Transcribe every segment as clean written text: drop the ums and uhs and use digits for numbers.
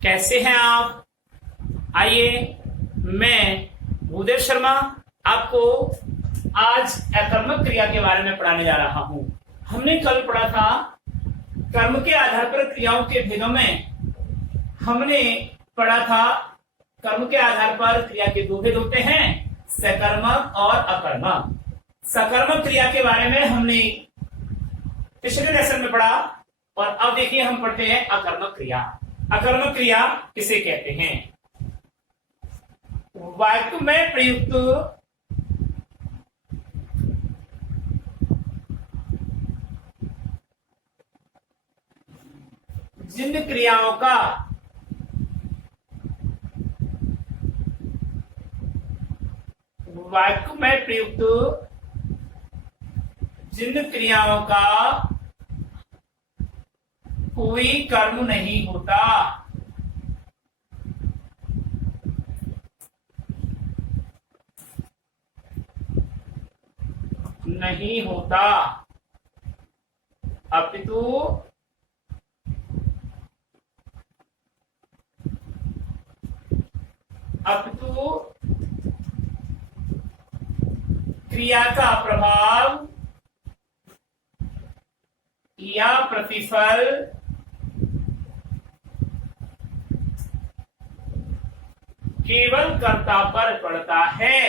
कैसे हैं आप। आइए, मैं भूदेव शर्मा आपको आज अकर्मक क्रिया के बारे में पढ़ाने जा रहा हूं। हमने कल पढ़ा था कर्म के आधार पर क्रियाओं के भेदों में। हमने पढ़ा था कर्म के आधार पर क्रिया के दो भेद होते हैं, सकर्मक और अकर्मक। सकर्मक क्रिया के बारे में हमने पिछले लेसन में पढ़ा और अब देखिए हम पढ़ते हैं अकर्मक क्रिया। अकर्मक क्रिया किसे कहते हैं? वाक्य में प्रयुक्त जिन क्रियाओं का वाक्य में प्रयुक्त जिन क्रियाओं का कोई कर्म नहीं होता, नहीं होता, अपितु क्रिया का प्रभाव या प्रतिफल केवल कर्ता पर पड़ता है।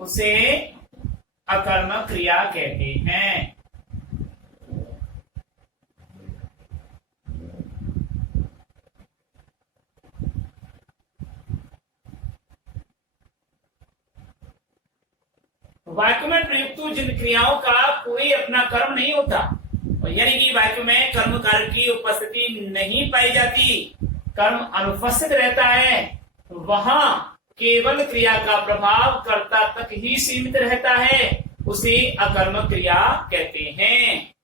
उसे अकर्मक क्रिया कहते हैं। वाक्य में प्रयुक्त जिन क्रियाओं का कोई अपना कर्म नहीं होता, यानी कि वाक्य में कर्म कार्य की उपस्थिति नहीं पाई जाती, कर्म अनुपस्थित रहता है, वहां केवल क्रिया का प्रभाव कर्ता तक ही सीमित रहता है, उसे अकर्मक क्रिया कहते हैं।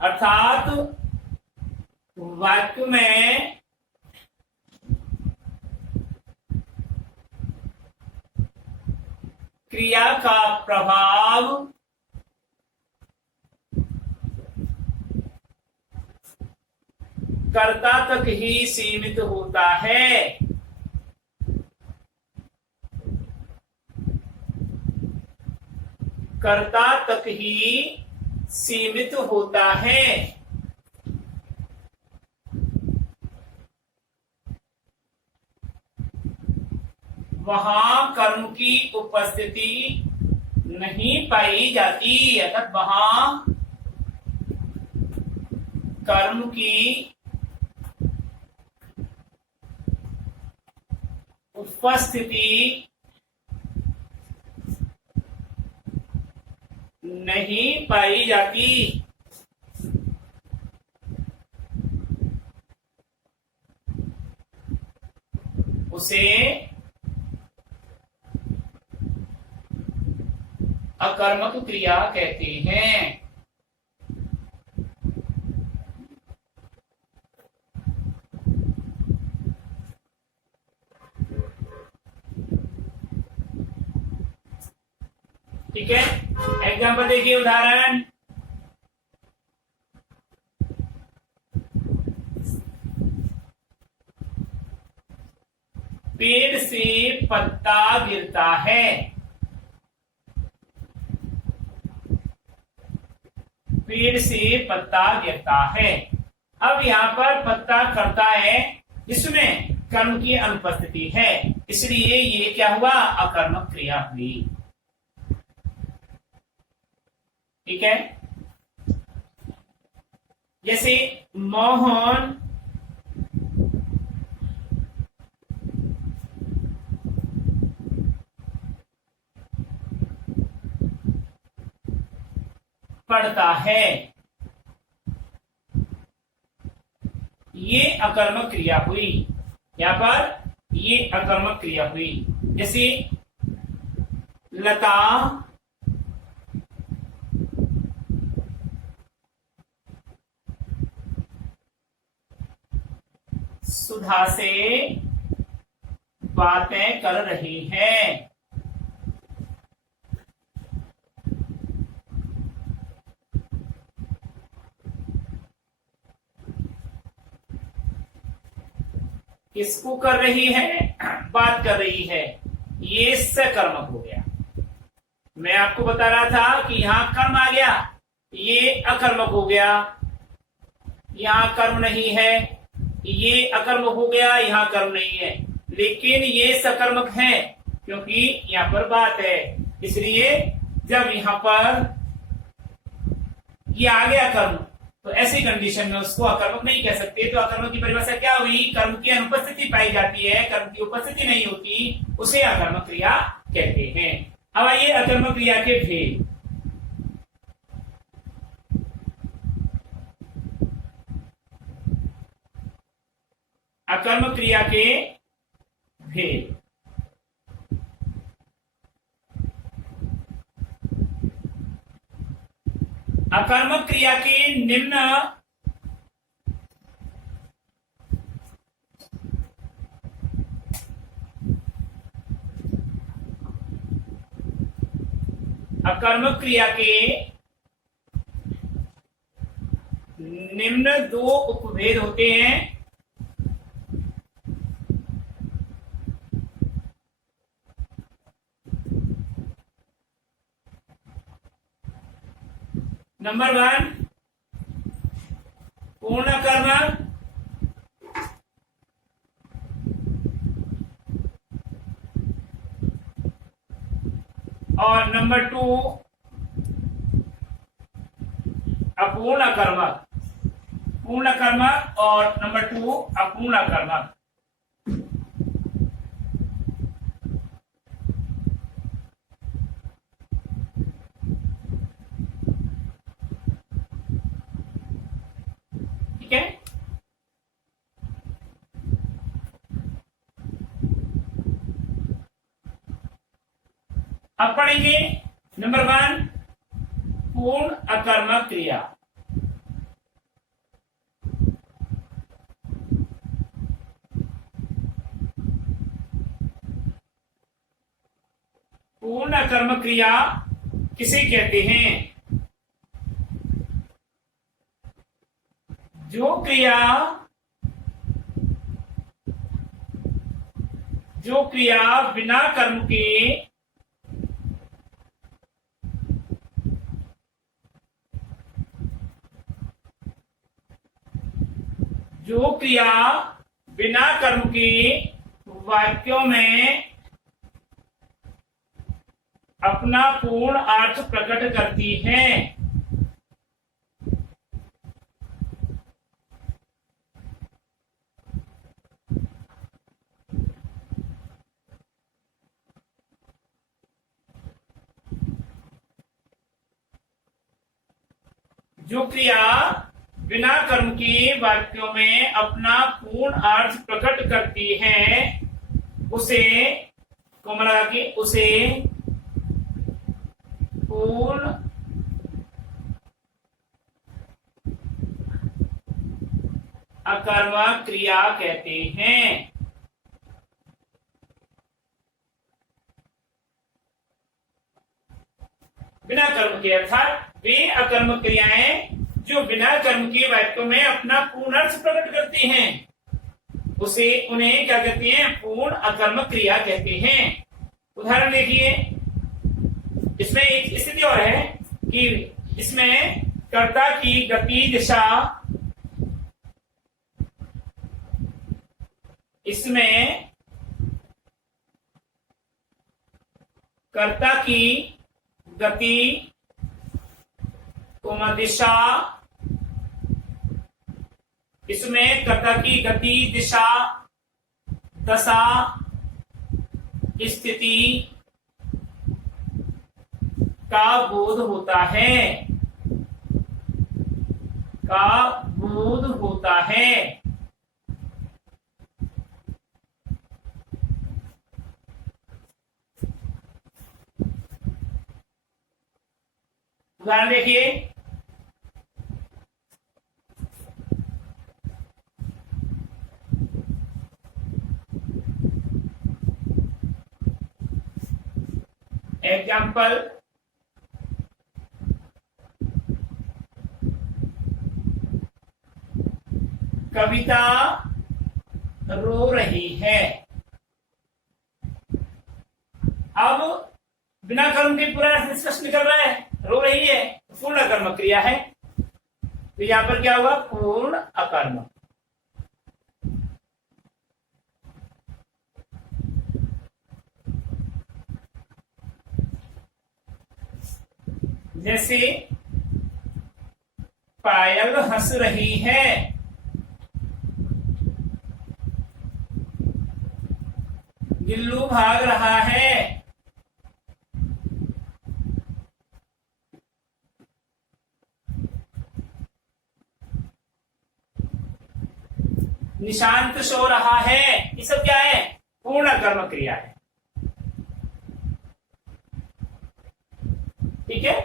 अर्थात वाक्य में क्रिया का प्रभाव कर्ता तक ही सीमित होता है। कर्ता तक ही सीमित होता है। वहां कर्म की उपस्थिति नहीं पाई जाती, अर्थात वहां कर्म की उपस्थिति नहीं पाई जाती। उसे अकर्मक क्रिया कहते हैं। ठीक है, एग्जाम्पल देखिए, उदाहरण। पेड़ से पत्ता गिरता है। पेड़ से पत्ता गिरता है। अब यहाँ पर पत्ता करता है, इसमें कर्म की अनुपस्थिति है, इसलिए ये क्या हुआ? अकर्मक क्रिया हुई। ठीक है, जैसे मोहन पढ़ता है, ये अकर्मक क्रिया हुई। यहां पर ये अकर्मक क्रिया हुई। जैसे लता सुधा से बातें कर रही है। किसको कर रही है? बात कर रही है। ये सकर्मक हो गया। मैं आपको बता रहा था कि यहां कर्म आ गया, ये अकर्मक हो गया। यहां कर्म नहीं है, ये अकर्मक हो गया, यहां कर्म नहीं है, लेकिन ये सकर्मक है क्योंकि यहां पर बात है। इसलिए जब यहां पर ये आ गया कर्म, तो ऐसी कंडीशन में उसको अकर्मक नहीं कह सकते। तो अकर्मक की परिभाषा क्या हुई? कर्म की अनुपस्थिति पाई जाती है, कर्म की उपस्थिति नहीं होती, उसे अकर्मक क्रिया कहते हैं। अब आइए अकर्मक क्रिया के भेद। अकर्मक क्रिया के भेद। अकर्मक क्रिया के निम्न अकर्मक क्रिया के निम्न दो उपभेद होते हैं। नंबर 1, पूर्ण कर्मक, और नंबर 2 अपूर्ण कर्मक। पूर्ण कर्मक और नंबर 2 अपूर्ण कर्मक। ठीक है। अब पढ़ेंगे नंबर 1, पूर्ण अकर्मक क्रिया। पूर्ण अकर्मक क्रिया किसे कहते हैं? जो क्रिया बिना कर्म के वाक्यों में अपना पूर्ण अर्थ प्रकट करती है। जो क्रिया बिना कर्म के वाक्यों में अपना पूर्ण अर्थ प्रकट करती है, उसे पूर्ण अकर्मक क्रिया कहते हैं। बिना कर्म के, अर्थात वे अकर्मक क्रियाएं जो बिना कर्म के वाक्यों में अपना पूर्ण अर्थ प्रकट करती हैं, उन्हें क्या कहते हैं? पूर्ण अकर्मक क्रिया कहते हैं। उदाहरण देखिए, इसमें एक स्थिति और है कि इसमें कर्ता की गति दिशा, इसमें कर्ता की गति दिशा, इसमें कर्ता की गति, दिशा, दशा, स्थिति का बोध होता है, उदाहरण देखिए, एग्जाम्पल, कविता रो रही है। अब बिना कर्म के पूरा स्पष्ट निकल रहा है, रो रही है, पूर्ण अकर्मक क्रिया है, तो यहां पर क्या होगा, पूर्ण अकर्मक। जैसे पायल हंस रही है, गिल्लू भाग रहा है, निशांत सो रहा है, ये सब क्या है, पूर्ण अकर्मक क्रिया है। ठीक है,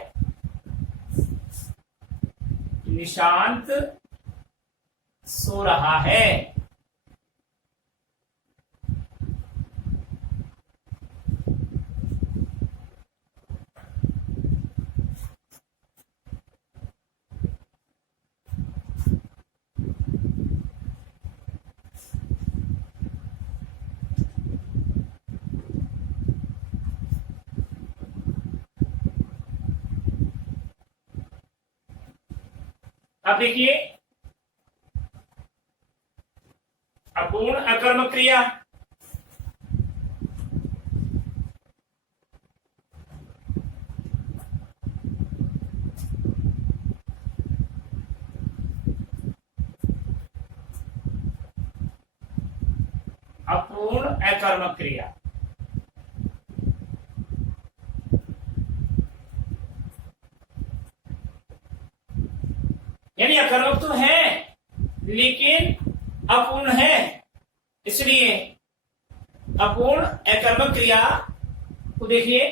निशांत सो रहा है, अब देखिए अपूर्ण अकर्मक क्रिया, अपूर्ण अकर्मक क्रिया, यानी अकर्मक तो है लेकिन अपूर्ण है, इसलिए अपूर्ण अकर्मक क्रिया को देखिए,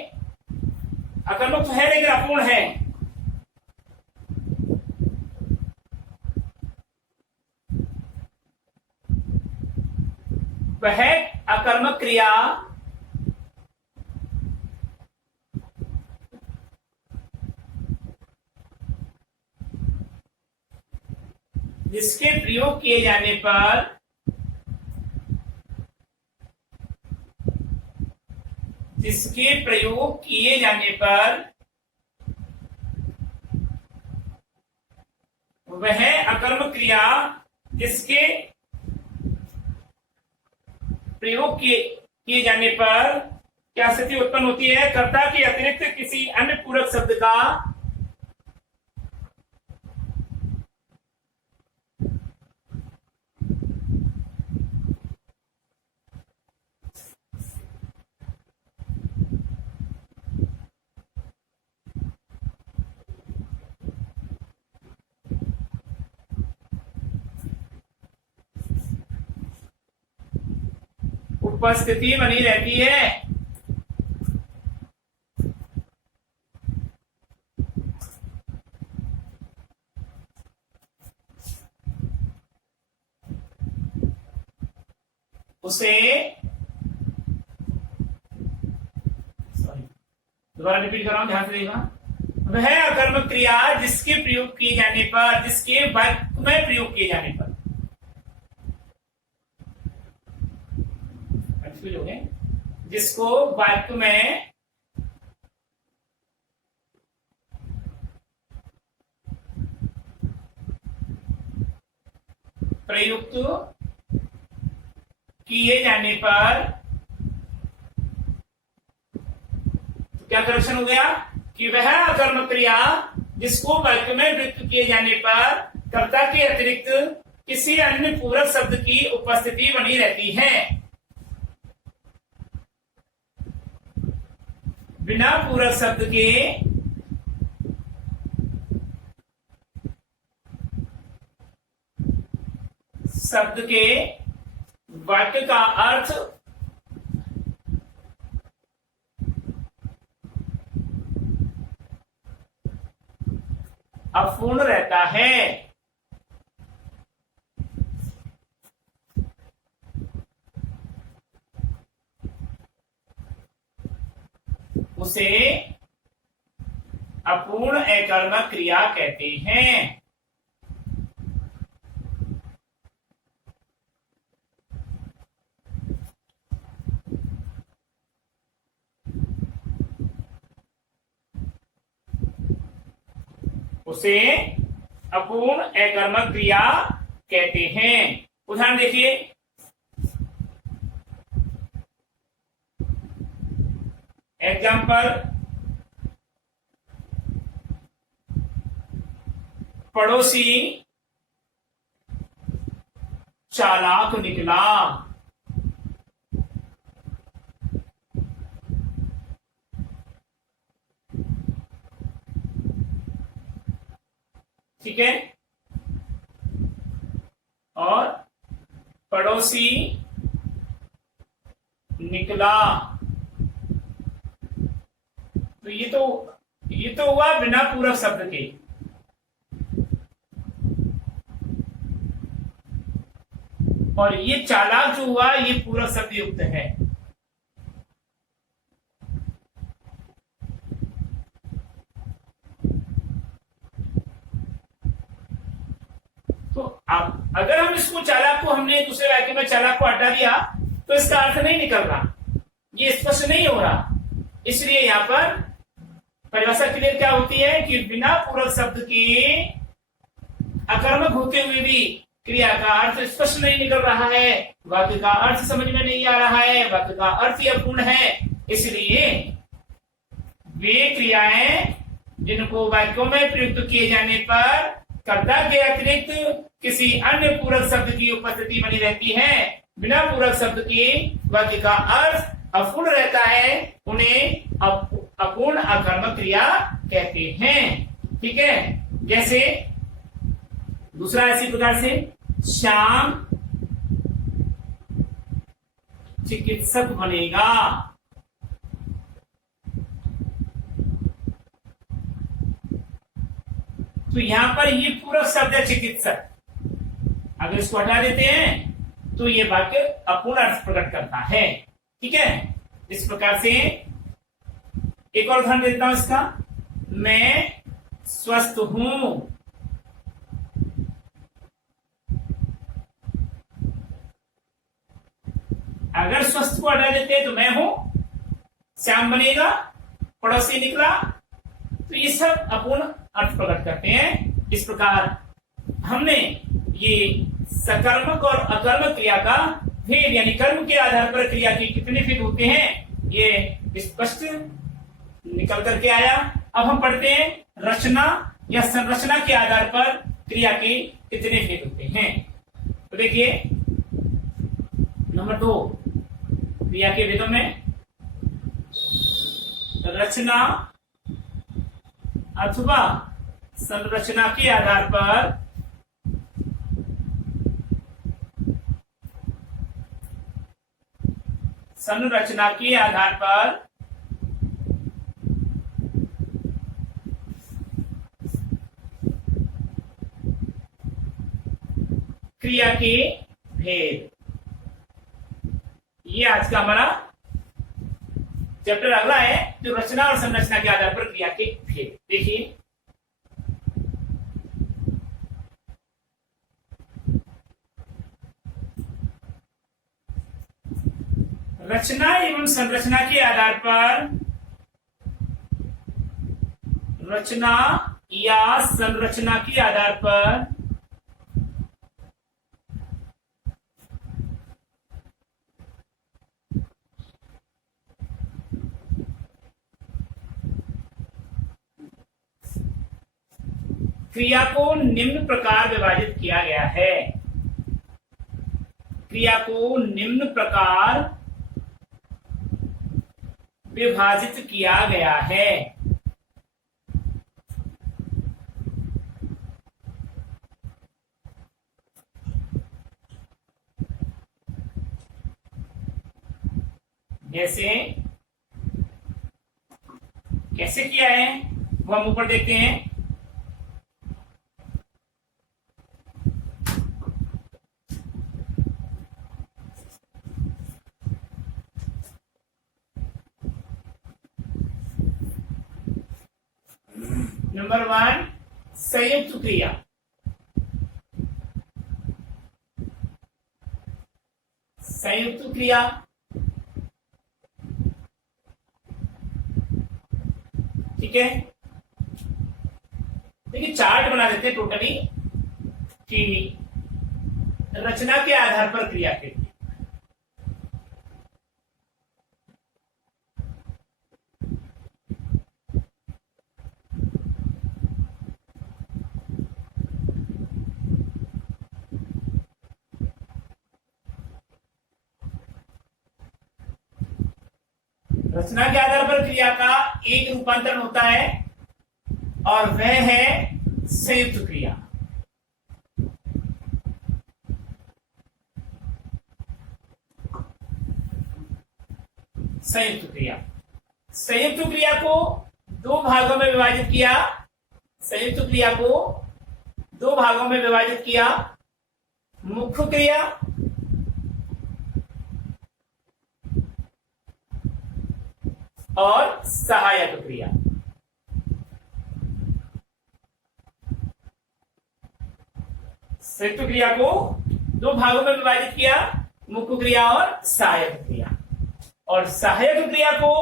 अकर्मक तो है लेकिन अपूर्ण है। वह अकर्मक क्रिया जिसके प्रयोग किए जाने पर वह अकर्मक क्रिया जिसके प्रयोग किए जाने पर क्या स्थिति उत्पन्न होती है, कर्ता के अतिरिक्त किसी अन्य पूरक शब्द का उपस्थिति बनी रहती है। उसे दोबारा रिपीट कर रहा हूं, ध्यान से देखना। वह अकर्मक क्रिया जिसके प्रयोग किए जाने पर, जिसके वाक्य में प्रयोग किए जाने पर, कंफ्यूज हो गए, जिसको वाक्य में प्रयुक्त किए जाने पर, तो क्या करेक्शन हो गया कि वह अकर्मक क्रिया जिसको वाक्य में प्रयुक्त किए जाने पर कर्ता के अतिरिक्त किसी अन्य पूरक शब्द की उपस्थिति बनी रहती है। बिना पूरक शब्द के वाक्य का अर्थ अपूर्ण रहता है। उसे अपूर्ण अकर्मक क्रिया कहते हैं। उसे अपूर्ण अकर्मक क्रिया कहते हैं। उदाहरण देखिए, एग्जाम्पल, पड़ोसी चालाक निकला। ठीक है, और पड़ोसी निकला, तो ये तो हुआ बिना पूरक शब्द के। और ये चालाक जो हुआ ये पूरक शब्द युक्त है। तो अब अगर हम इसको चालाक को हमने दूसरे वाक्य में चालाक को हटा दिया तो इसका अर्थ नहीं निकल रहा, ये स्पष्ट नहीं हो रहा। इसलिए यहां पर परिभाषा क्लियर क्या होती है कि बिना पूरक शब्द के अकर्मक होते हुए भी क्रिया का अर्थ स्पष्ट नहीं निकल रहा है, वाक्य का अर्थ समझ में नहीं आ रहा है, वाक्य का अर्थ ही अपूर्ण है। इसलिए वे क्रियाएं जिनको वाक्यों में प्रयुक्त किए जाने पर कर्ता के अतिरिक्त किसी अन्य पूरक शब्द की उपस्थिति बनी रहती है, बिना पूरक शब्द के वाक्य का अर्थ अपूर्ण रहता है, उन्हें अपूर्ण अकर्मक क्रिया कहते हैं। ठीक है, जैसे दूसरा इसी प्रकार से, श्याम चिकित्सक बनेगा। तो यहां पर ये पूरक शब्द है चिकित्सक, अगर इसको हटा देते हैं तो ये वाक्य अपूर्ण अर्थ प्रकट करता है। ठीक है, इस प्रकार से एक और उदाहरण देता हूं इसका, मैं स्वस्थ हूं। अगर स्वस्थ को हटा देते हैं तो मैं हूं, श्याम बनेगा, पड़ोसी निकला, तो ये सब अपूर्ण अर्थ प्रकट करते हैं। इस प्रकार हमने ये सकर्मक और अकर्मक क्रिया का भेद यानी कर्म के आधार पर क्रिया के कितने भेद होते हैं ये स्पष्ट निकल करके आया। अब हम पढ़ते हैं रचना या संरचना के आधार पर क्रिया के कितने भेद होते हैं। तो देखिए, नंबर 2 क्रिया के भेदों में रचना अथवा संरचना के आधार पर क्रिया के भेद। ये आज का हमारा चैप्टर अगला है जो रचना और संरचना के आधार पर क्रिया के भेद। देखिए, रचना एवं संरचना के आधार पर रचना या संरचना के आधार पर क्रिया को निम्न प्रकार विभाजित किया गया है। क्रिया को निम्न प्रकार विभाजित किया गया है। जैसे कैसे किया है वो हम ऊपर देखते हैं। नंबर 1 संयुक्त क्रिया। संयुक्त क्रिया ठीक है। देखिए चार्ट बना देते हैं टोटली कि रचना के आधार पर क्रिया के लिए। रचना के आधार पर क्रिया का एक रूपांतरण होता है और वह है संयुक्त क्रिया। संयुक्त क्रिया, संयुक्त क्रिया को दो भागों में विभाजित किया। संयुक्त क्रिया को दो भागों में विभाजित किया, मुख्य क्रिया और सहायक क्रिया। संयुक्त क्रिया को दो भागों में विभाजित किया, मुख्य क्रिया और सहायक क्रिया। और सहायक क्रिया को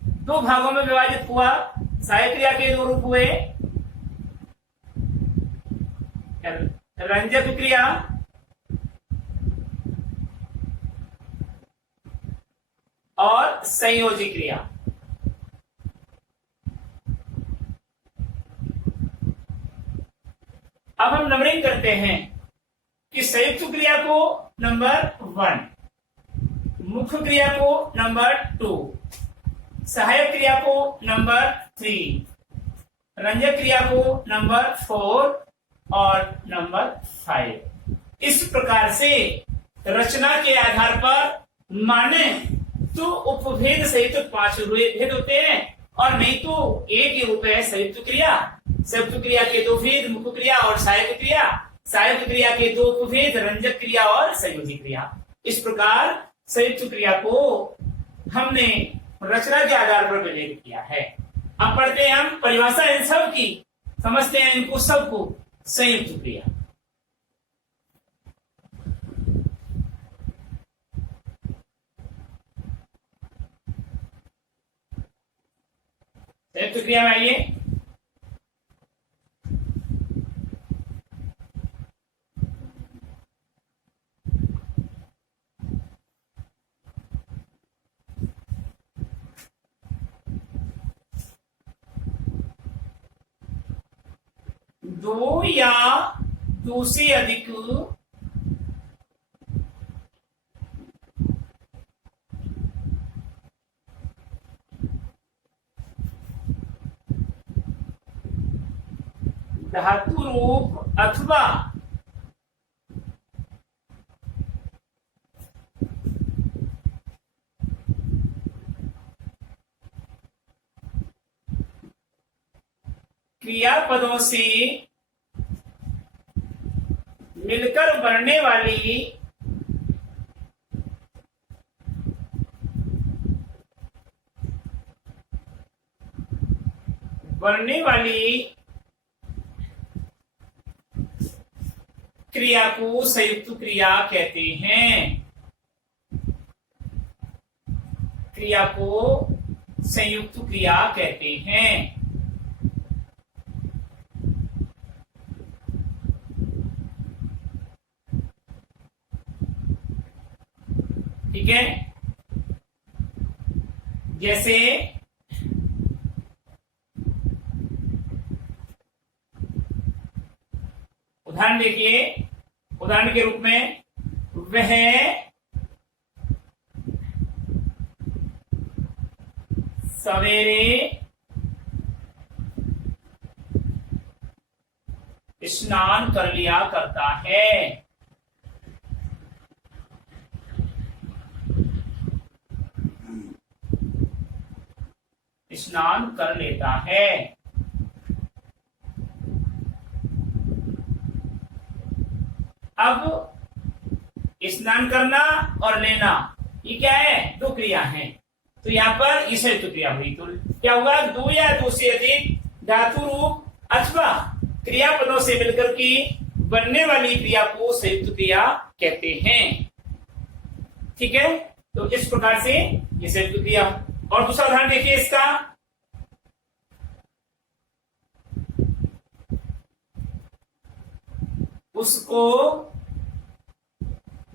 दो भागों में विभाजित हुआ। सहायक क्रिया के दो रूप हुए, रंजक क्रिया और संयोजी क्रिया। अब हम नंबरिंग करते हैं कि संयुक्त क्रिया को नंबर 1, मुख्य क्रिया को नंबर 2, सहायक क्रिया को नंबर 3, रंजक क्रिया को नंबर 4 और नंबर 5। इस प्रकार से रचना के आधार पर माने तो उपभेद सहित तो 5 भेद होते हैं और नहीं तो एक ही रूप है संयुक्त क्रिया। संयुक्त क्रिया के दो भेद, मुख्य क्रिया और सहायक क्रिया। सहायक क्रिया के दो उपभेद, रंजक क्रिया और संयोजी क्रिया। इस प्रकार संयुक्त क्रिया को हमने रचना के आधार पर विभाजित किया है। अब पढ़ते हैं हम परिभाषा इन सब की, समझते हैं इनको सबको। संयुक्त क्रिया, संयुक्त क्रिया में आइए। दो या दो से अधिक धातु रूप अथवा क्रियापदों से मिलकर बनने वाली क्रिया को संयुक्त क्रिया कहते हैं। क्रिया को संयुक्त क्रिया कहते हैं। ठीक है, जैसे उदाहरण देखिए, उदाहरण के रूप में वह सवेरे स्नान कर लिया करता है। स्नान कर लेता है। अब स्नान करना और लेना ये क्या है? दो क्रिया हैं। तो यहाँ पर इसे क्रिया हुई, तो क्या हुआ, दो या दो से अधिक धातु रूप अथवा क्रियापदों से मिलकर के बनने वाली क्रिया को संयुक्त क्रिया कहते हैं। ठीक है, तो इस प्रकार से ये संयुक्त क्रिया। और दूसरा उदाहरण देखिए इसका, उसको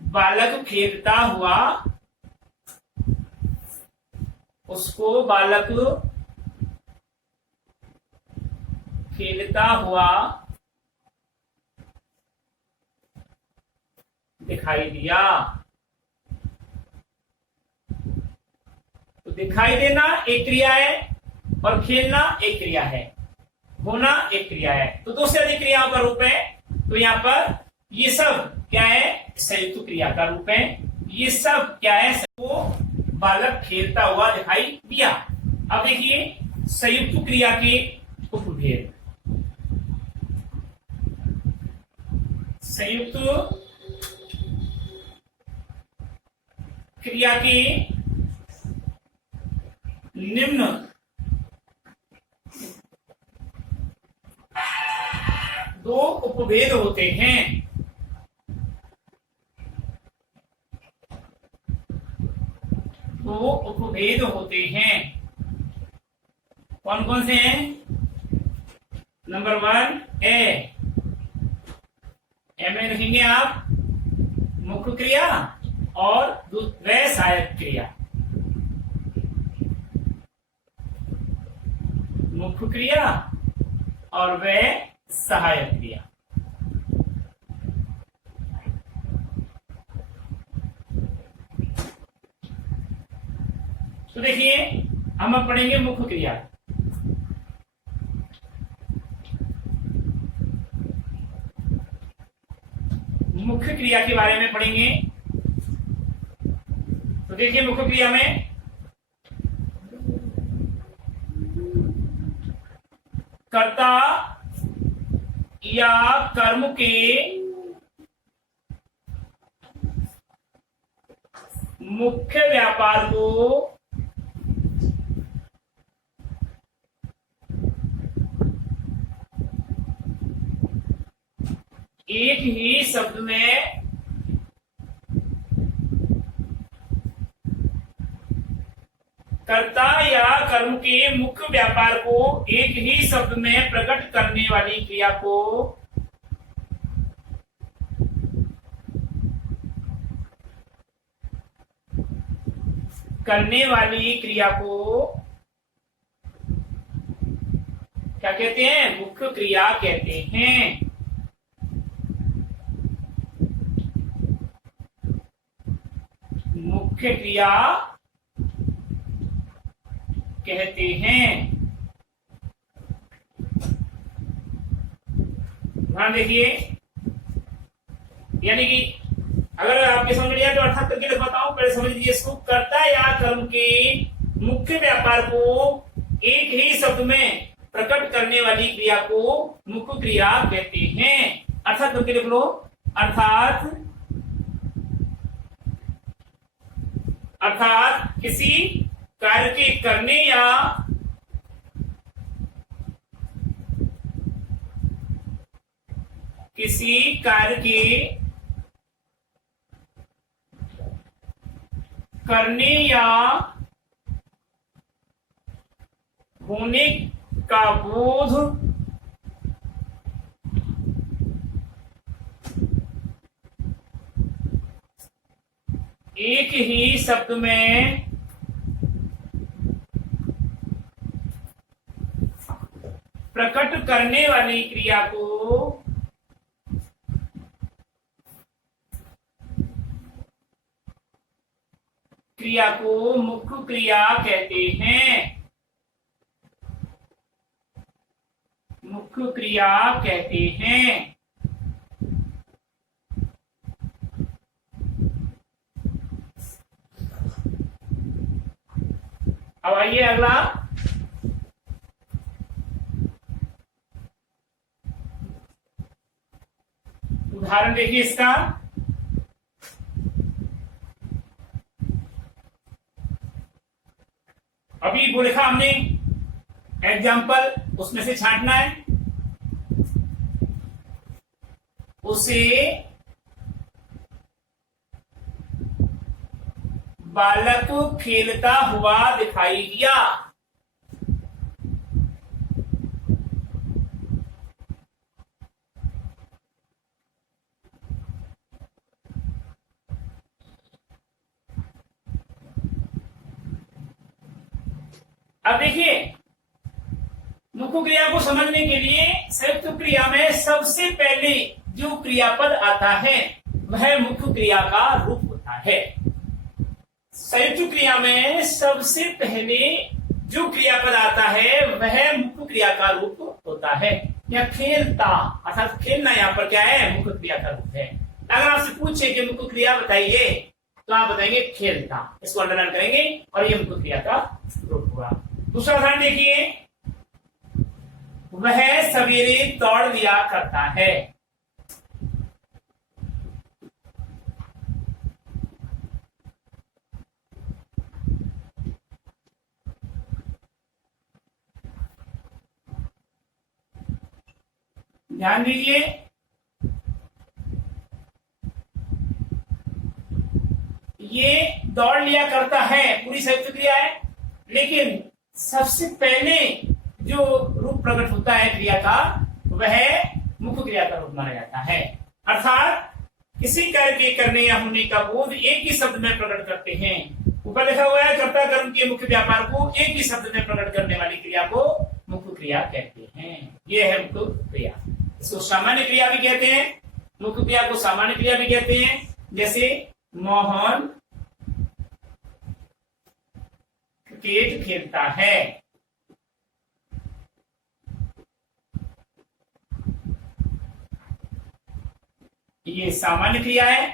बालक खेलता हुआ, उसको बालक खेलता हुआ दिखाई दिया। तो दिखाई देना एक क्रिया है और खेलना एक क्रिया है, होना एक क्रिया है, तो दो से अधिक क्रियाओं का रूप है। तो यहाँ पर ये सब क्या है, संयुक्त क्रिया का रूप है। ये सब क्या है, वो बालक खेलता हुआ दिखाई दिया। अब देखिए संयुक्त क्रिया के उपभेद। संयुक्त क्रिया के निम्न दो उपभेद होते हैं। दो उपभेद होते हैं, कौन कौन से हैं? नंबर 1 ए में लिखेंगे आप मुख्य क्रिया और वह सहायक क्रिया। मुख्य क्रिया और वह सहायक क्रिया। तो देखिए हम अब पढ़ेंगे मुख्य क्रिया। मुख्य क्रिया के बारे में पढ़ेंगे। तो देखिए मुख्य क्रिया में कर्ता या कर्म के मुख्य व्यापार को एक ही शब्द में कर्ता या कर्म के मुख्य व्यापार को एक ही शब्द में प्रकट करने वाली क्रिया को क्या कहते हैं? मुख्य क्रिया कहते हैं। मुख्य क्रिया कहते हैं। ध्यान देखिए, यानी कि अगर आपके समझ लिया तो अर्थात करके लिखवाता हूं, पहले समझ लीजिए इसको। कर्ता या कर्म के मुख्य व्यापार को एक ही शब्द में प्रकट करने वाली क्रिया को मुख्य क्रिया कहते हैं। अर्थात करके लिख लो, अर्थात किसी कार्य के करने या किसी कार्य के करने या होने का बोध एक ही शब्द में प्रकट करने वाली क्रिया को मुख्य क्रिया कहते हैं। मुख्य क्रिया कहते हैं। अब आइए अगला, उदाहरण देखिए इसका। वो लिखा हमने एग्जाम्पल, उसमें से छांटना है। उसे बालक खेलता हुआ दिखाई दिया। अब देखिए, मुख्य क्रिया को समझने के लिए संयुक्त क्रिया में सबसे पहले जो क्रियापद आता है वह मुख्य क्रिया का रूप होता है। संयुक्त क्रिया में सबसे पहले जो क्रियापद आता है वह मुख्य क्रिया का रूप होता है। या खेलता अर्थात खेलना यहाँ पर क्या है, मुख्य क्रिया का रूप है। अगर आपसे पूछे कि मुख्य क्रिया बताइए तो आप बताएंगे खेलता, इसको अंडरलाइन करेंगे और ये मुख्य क्रिया का रूप हुआ। दूसरा उदाहरण देखिए, वह सवेरे दौड़ लिया करता है। ध्यान दीजिए, ये दौड़ लिया करता है पूरी संयुक्त क्रिया है, लेकिन सबसे पहले जो रूप प्रकट होता है क्रिया का वह मुख्य क्रिया का रूप माना जाता है। अर्थात किसी कार्य के करने या होने का बोध एक ही शब्द में प्रकट करते हैं। ऊपर लिखा हुआ है, कर्ता कर्म के मुख्य व्यापार को एक ही शब्द में प्रकट करने वाली क्रिया को मुख्य क्रिया कहते हैं। यह है मुख्य क्रिया। इसको सामान्य क्रिया भी कहते हैं, मुख्य क्रिया को सामान्य क्रिया भी कहते हैं। जैसे मोहन क्रिकेट खेलता है, ये सामान्य क्रिया है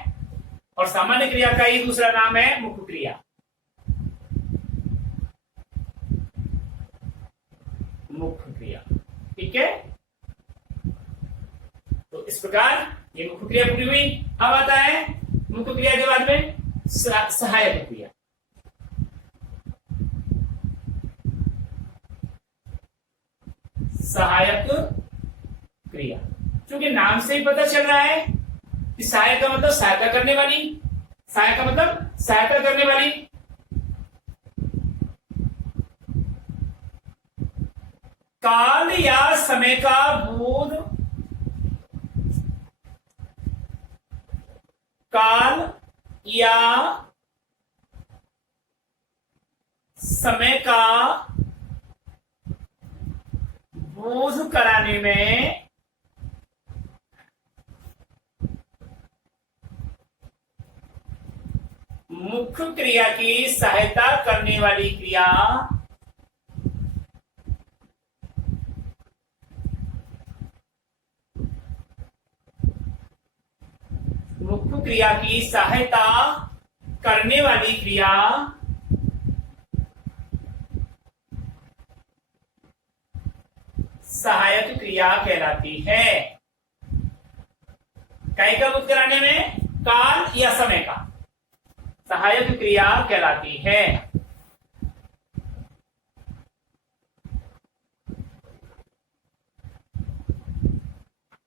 और सामान्य क्रिया का ही दूसरा नाम है मुख्य क्रिया। मुख्य क्रिया, ठीक है। तो इस प्रकार ये मुख्य क्रिया पूरी हुई। अब आता है मुख्य क्रिया के बाद में सहायक क्रिया। सहायक क्रिया, क्योंकि नाम से ही पता चल रहा है कि सहायक का मतलब सहायता करने वाली, सहायक का मतलब सहायता करने वाली। काल या समय का बोध, काल या समय का बोध कराने में मुख्य क्रिया की सहायता करने वाली क्रिया मुख्य क्रिया की सहायता करने वाली क्रिया सहायक क्रिया कहलाती है। काय का बोध कराने में, काल या समय का, सहायक क्रिया कहलाती है।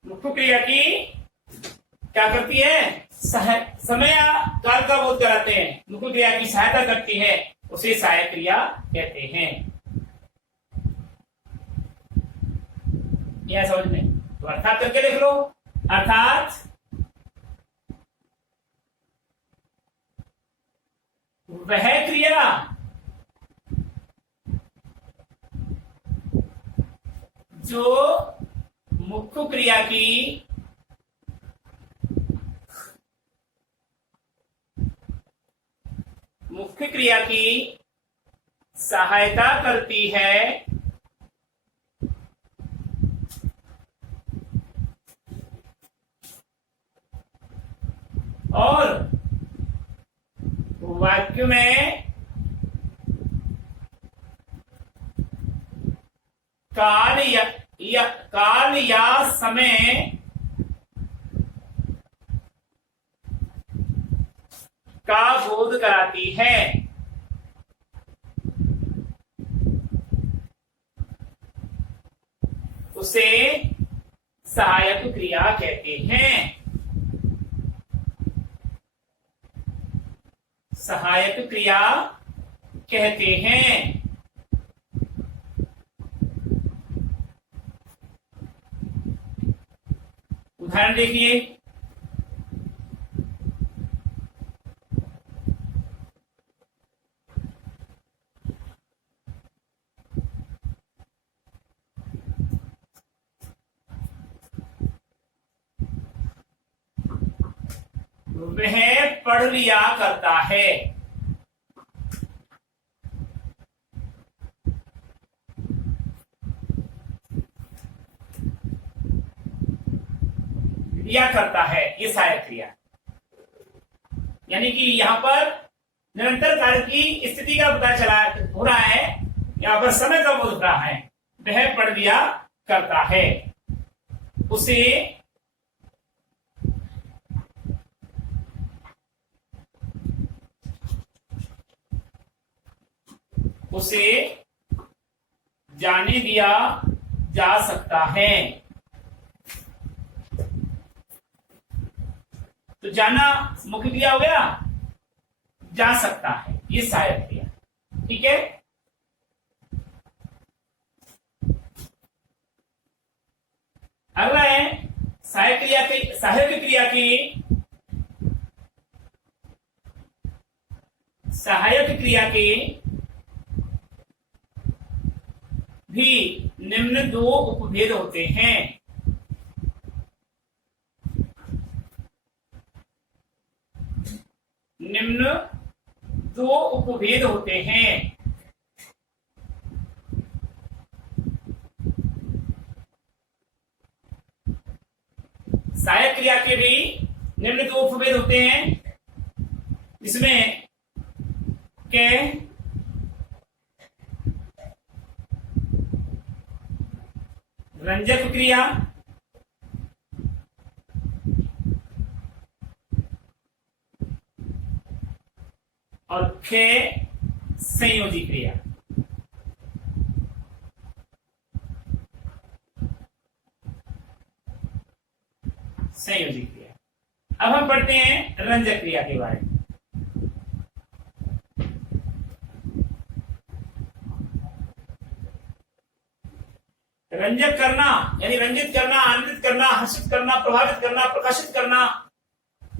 मुख्य क्रिया की क्या करती है, समय या काल का बोध कराते हैं, मुख्य क्रिया की सहायता करती है, उसे सहायक क्रिया कहते हैं। यह समझ में, तो अर्थात करके लिख लो। अर्थात वह क्रिया जो मुख्य क्रिया की सहायता करती है और वाक्य में काल या समय का बोध कराती है। उसे सहायक क्रिया कहते हैं। सहायक क्रिया कहते हैं। उदाहरण देखिए, वह पढ़ लिया करता है। लिया करता है, ये सहायक क्रिया। यानी कि यहां पर निरंतर कार्य की स्थिति का पता चला हो रहा है, यहां पर समय का बोध हो रहा है। वह पढ़ लिया करता है। उसे उसे जाने दिया जा सकता है। तो जाना मुख्य क्रिया हो गया, जा सकता है ये सहायक क्रिया। ठीक है, अगला है सहायक क्रिया के भी निम्न दो उपभेद होते हैं। निम्न दो उपभेद होते हैं। सहायक क्रिया के भी निम्न दो उपभेद होते हैं, इसमें के रंजक क्रिया और खे संयोजी क्रिया। संयोजी क्रिया। अब हम पढ़ते हैं रंजक क्रिया के बारे में। रंजक करना यानी रंजित करना, आनंदित करना, हर्षित करना, प्रभावित करना, प्रकाशित करना।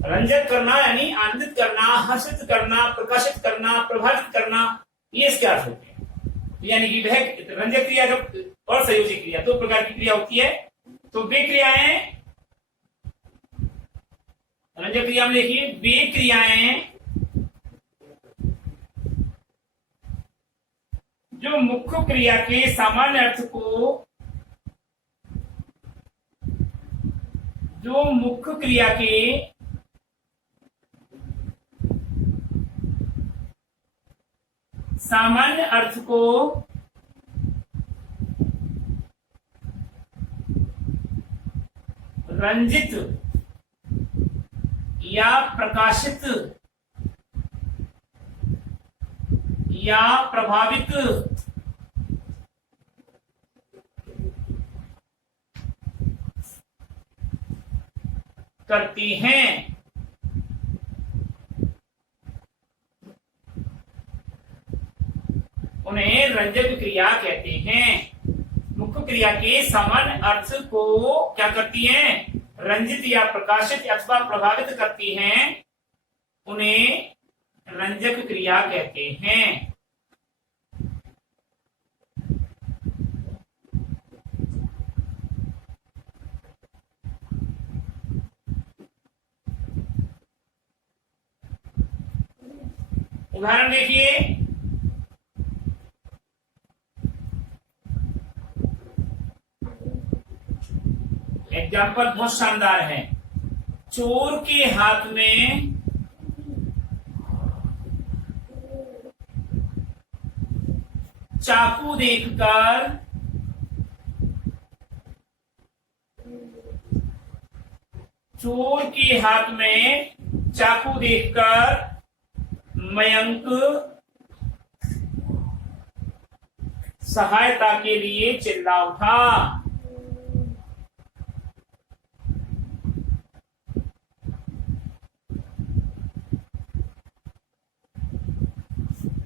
रंजक करना यानी आनंदित करना, हर्षित करना, प्रकाशित करना, प्रभावित करना, ये इसके अर्थ होते हैं। यानी कि वह रंजक क्रिया और संयोजी क्रिया दो प्रकार की क्रिया होती है। तो वे क्रियाएं, रंजक क्रिया में देखिए, वे क्रियाएं जो मुख्य क्रिया के सामान्य अर्थ को, जो मुख्य क्रिया के सामान्य अर्थ को रंजित या प्रकाशित या प्रभावित करती हैं, उन्हें रंजक क्रिया कहते हैं। मुख्य क्रिया के सामान्य अर्थ को क्या करती हैं? रंजित या प्रकाशित अथवा प्रभावित करती हैं, उन्हें रंजक क्रिया कहते हैं। उदाहरण देखिए, एग्जाम्पल बहुत शानदार है। चोर के हाथ में चाकू देखकर चोर के हाथ में चाकू देखकर मयंक सहायता के लिए चिल्ला उठा।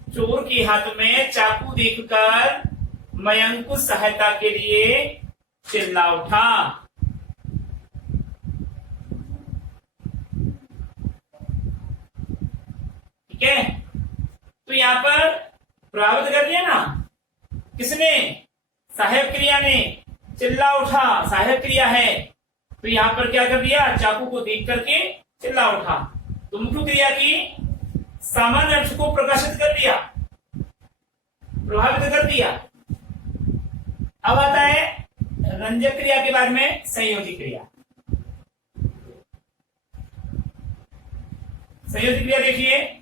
चोर के हाथ में चाकू देखकर मयंक सहायता के लिए चिल्ला उठा। ठीक है, तो यहां पर प्रभावित कर दिया ना किसने? सहायक क्रिया ने। चिल्ला उठा सहायक क्रिया है, तो यहां पर क्या कर दिया? चाकू को देख करके चिल्ला उठा। तो मुख्य क्रिया की सामान्य अर्थ को प्रकाशित कर दिया, प्रभावित कर दिया। अब आता है रंजक क्रिया के बाद में संयोजी क्रिया। संयोजी क्रिया देखिए,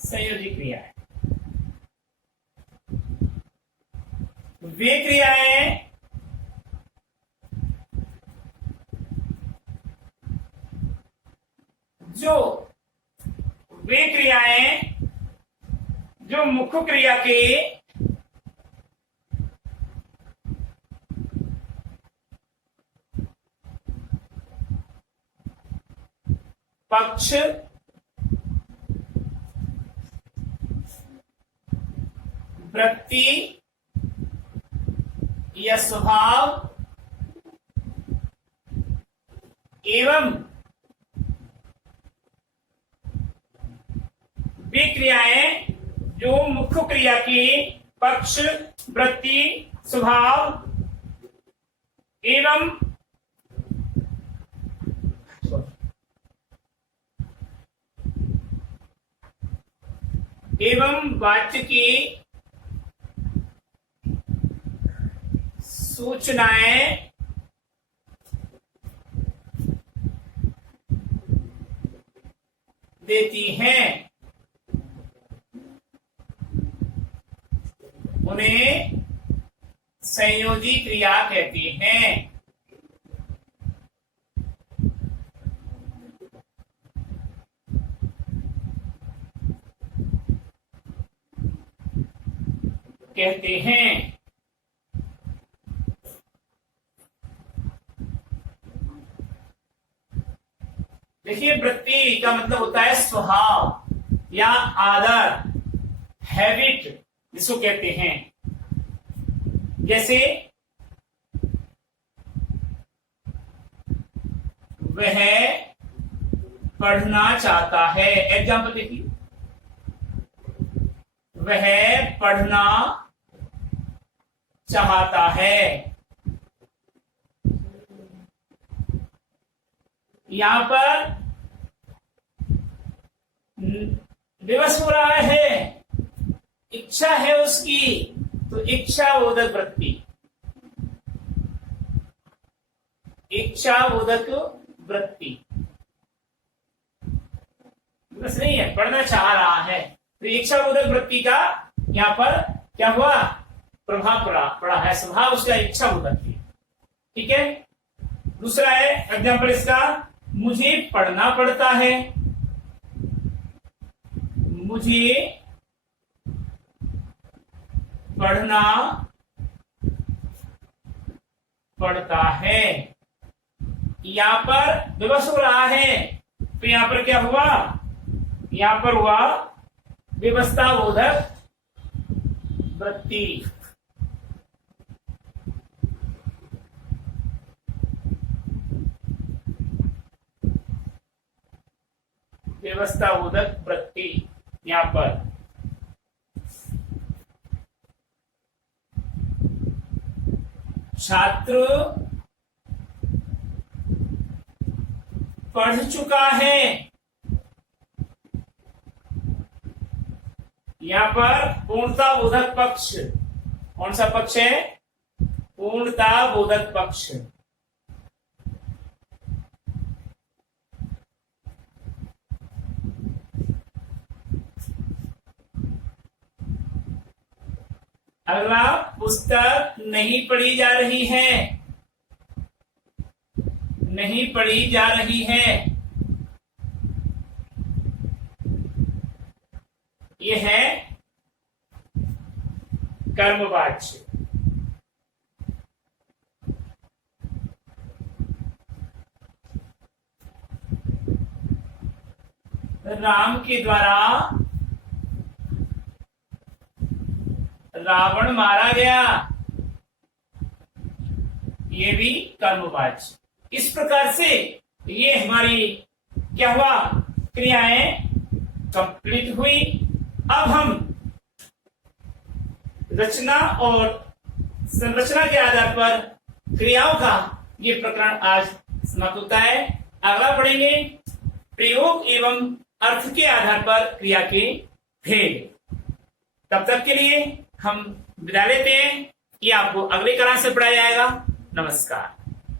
संयोजी क्रिया है वे क्रियाएं जो मुख्य क्रिया के पक्ष वृत्ति या स्वभाव एवं वे क्रियाएं जो मुख्य क्रिया की पक्ष वृत्ति स्वभाव एवं वाच्य की सूचनाएं देती हैं, उन्हें संयोजी क्रिया कहते हैं। देखिए, वृत्ति का मतलब होता है स्वभाव या आदर, हैबिट जिसको कहते हैं। जैसे वह पढ़ना चाहता है, एग्जाम्पल देखिए, वह पढ़ना चाहता है। यहां पर विवश हो रहा है, इच्छा है उसकी, तो इच्छाबोधक वृत्ति, इच्छाबोधक वृत्ति बस नहीं है, पढ़ना चाह रहा है, तो इच्छाबोधक वृत्ति का यहां पर क्या हुआ? प्रभाव पड़ा है, स्वभाव उसका इच्छाबोधक है। ठीक है, दूसरा है एग्जाम्पल इसका, मुझे पढ़ना पड़ता है, मुझे पढ़ना पड़ता है। यहां पर विवश हो रहा है, तो यहां पर क्या हुआ? यहां पर हुआ विवशताबोधक वृत्ति। व्यवस्थाबोधक वृत्ति यहां पर छात्र पढ़ चुका है, यहां पर पूर्णताबोधक पक्ष, कौन सा पक्ष है? पूर्णताबोधक पक्ष। अगला, पुस्तक नहीं पढ़ी जा रही है, नहीं पढ़ी जा रही है, यह है कर्मवाच्य। राम के द्वारा रावण मारा गया। ये भी कर्मवाच्य। इस प्रकार से ये हमारी क्या हुआ, क्रियाएं कंप्लीट हुई। अब हम रचना और संरचना के आधार पर क्रियाओं का ये प्रकरण आज समाप्त होता है। अगला पढ़ेंगे प्रयोग एवं अर्थ के आधार पर क्रिया के भेद। तब तक के लिए हम विदा लेते हैं। ये आपको अगले क्लास से पढ़ाया जाएगा। नमस्कार।